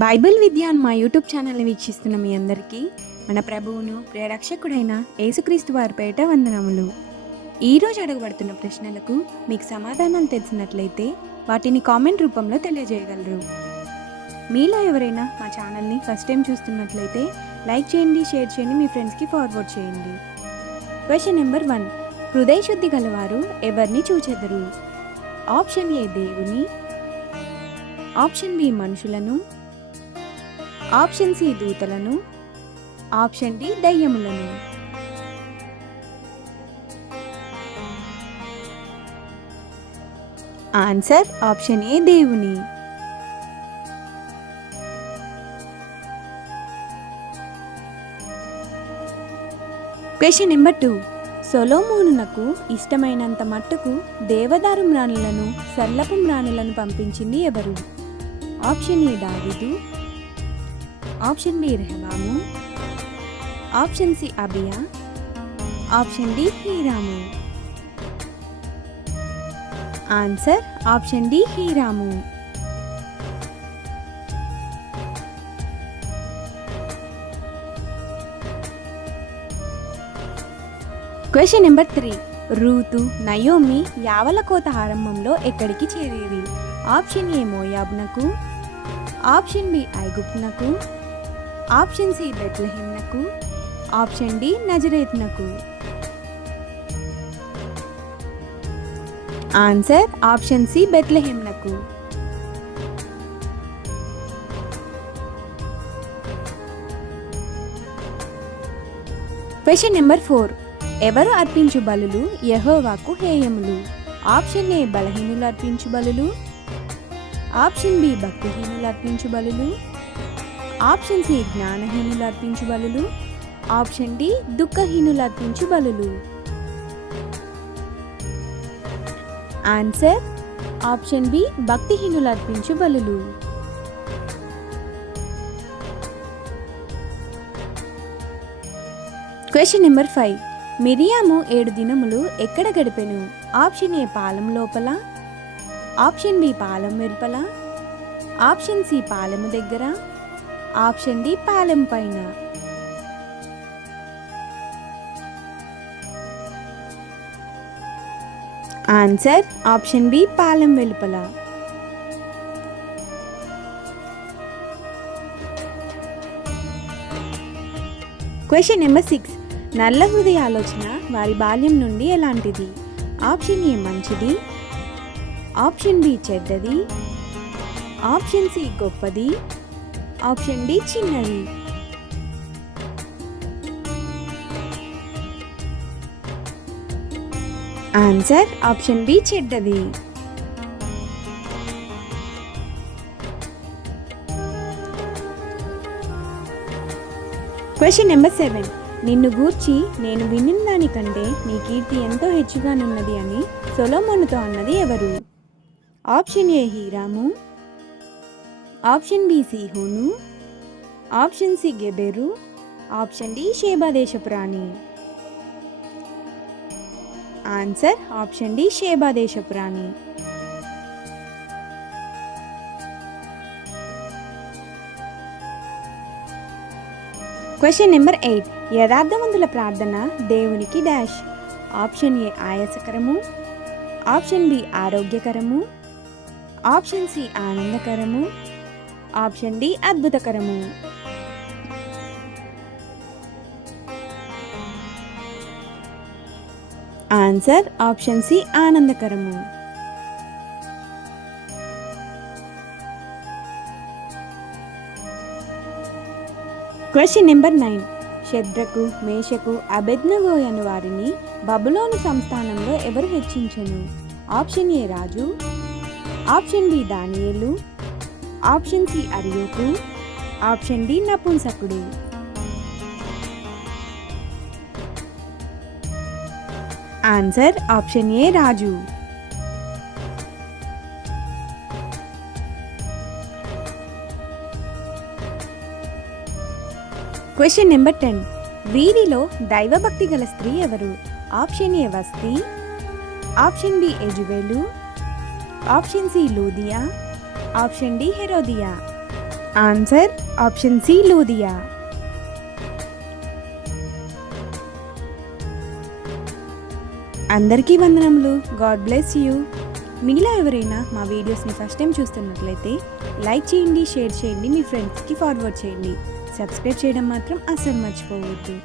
బైబిల్ విద్య అని మా యూట్యూబ్ ఛానల్ని వీక్షిస్తున్న మీ అందరికీ మన ప్రభువును ప్రియరక్షకుడైన యేసుక్రీస్తు వారి పేట వందనములు. ఈరోజు అడగబడుతున్న ప్రశ్నలకు మీకు సమాధానాలు తెలిసినట్లయితే వాటిని కామెంట్ రూపంలో తెలియజేయగలరు. మీలో ఎవరైనా మా ఛానల్ని ఫస్ట్ టైం చూస్తున్నట్లయితే లైక్ చేయండి, షేర్ చేయండి, మీ ఫ్రెండ్స్కి ఫార్వర్డ్ చేయండి. Question number 1. హృదయ శుద్ధి గలవారు ఎవరిని చూచెదరు? ఆప్షన్ ఏ దేవుని, ఆప్షన్ బి మనుషులను, ఆప్షన్ సి దూతలను, ఆప్షన్ డి దయ్యములను. ఆన్సర్ ఆప్షన్ ఏ దేవుని. Question number 2. సొలొమోనునకు ఇష్టమైనంత మట్టుకు దేవదారు మ్రాణులను, సర్లపు మ్రాణులను పంపించింది ఎవరు? ఆప్షన్ ఏ దావీదు, ఆప్షన్ బి రెహబాము, ఆప్షన్ సి అబియా, ఆప్షన్ డి హీరాము. ఆన్సర్ ఆప్షన్ డి హీరాము. Question number 3. రూతు, నయోమి యావల కోత ఆరంభంలో ఎక్కడికి చేరేవి? ఆప్షన్ ఏ మోయాబునకు, ఆప్షన్ బి ఐగుప్తునకు, ఆప్షన్ సి బెత్లెహేమునకు, ఆప్షన్ డి నజరేతునకు. ఆన్సర్ ఆప్షన్ సి బెత్లెహేమునకు. Question number 4. ఎవరు అర్పించు బలులు యెహోవాకు హేయములు? ఆప్షన్ ఏ బలహీనులు అర్పించు బలులు, ఆప్షన్ బి భక్తిహీనులు అర్పించు బలులు, ఆప్షన్ సి జ్ఞానహీనులు అర్పించు బలులు, ఆప్షన్ డి దుఃఖహీనులు అర్పించు బలులు. ఆన్సర్ ఆప్షన్ బి భక్తిహీనులు అర్పించు బలులు. Question number 5. మిరియాము 7 దినములు ఎక్కడ గడిపెను? ఆప్షన్ ఏ పాలెం లోపల, ఆప్షన్ బి పాలెం వెలుపల, ఆప్షన్ సి పాలెము దగ్గర, ఆప్షన్ డి పాలెం పైన. ఆన్సర్ ఆప్షన్ బి పాలెం వెలుపల. Question number 6. నల్ల హృదయ ఆలోచన వారి బాల్యం నుండి ఎలాంటిది? ఆప్షన్ ఏ మంచిది, ఆప్షన్ బి చెడ్డది, ఆప్షన్ సి గొప్పది, ఆప్షన్ డి చిన్నది. ఆన్సర్ ఆప్షన్ బి చెడ్డది. Question number 7. నిన్ను గూర్చి నేను వినిన దానికంటే నీ కీర్తి ఎంతో హెచ్చుగానున్నది అని సొలొమోనుతో అన్నది ఎవరు? ఆప్షన్ ఏ హీరాము, ఆప్షన్ బి సీహోను, ఆప్షన్ సి గెబెరు, ఆప్షన్ డి షేబా దేశపు రాణి. ఆన్సర్ ఆప్షన్ డి షేబా దేశపు రాణి. Question number 8. యథార్థవంతుల ప్రార్థన దేవునికి డాష్? ఆప్షన్ ఏ ఆయాసకరము, ఆప్షన్ బి ఆరోగ్యకరము, ఆప్షన్ సి ఆనందకరము, ఆప్షన్ డి అద్భుతకరము. ఆన్సర్ ఆప్షన్ సి ఆనందకరము. Question number 9. షద్రకు, మేషకు, అబేద్నెగో అను వారిని బబులోను సంస్థానంలో ఎవరు హెచ్చించెను? ఆప్షన్ ఏ రాజు, ఆప్షన్ బి దానియేలు, ఆప్షన్ సి అర్యోకు, ఆప్షన్ డి నపుంసకుడు. ఆన్సర్ ఆప్షన్ ఏ రాజు. Question number 10. వీరిలో దైవభక్తి గల స్త్రీ ఎవరు? Option A Vashti, option B Jezebel, option C Lydia, option D Herodias. Answer option C Lydia. అందరికీ వందనములు. God bless you. మీలో ఎవరైనా మా వీడియోస్ని ఫస్ట్ టైం చూస్తున్నట్లయితే లైక్ చేయండి, షేర్ చేయండి, మీ ఫ్రెండ్స్కి ఫార్వర్డ్ చేయండి. సబ్స్క్రైబ్ చేయడం మాత్రం అస్సలు మర్చిపోవద్దు.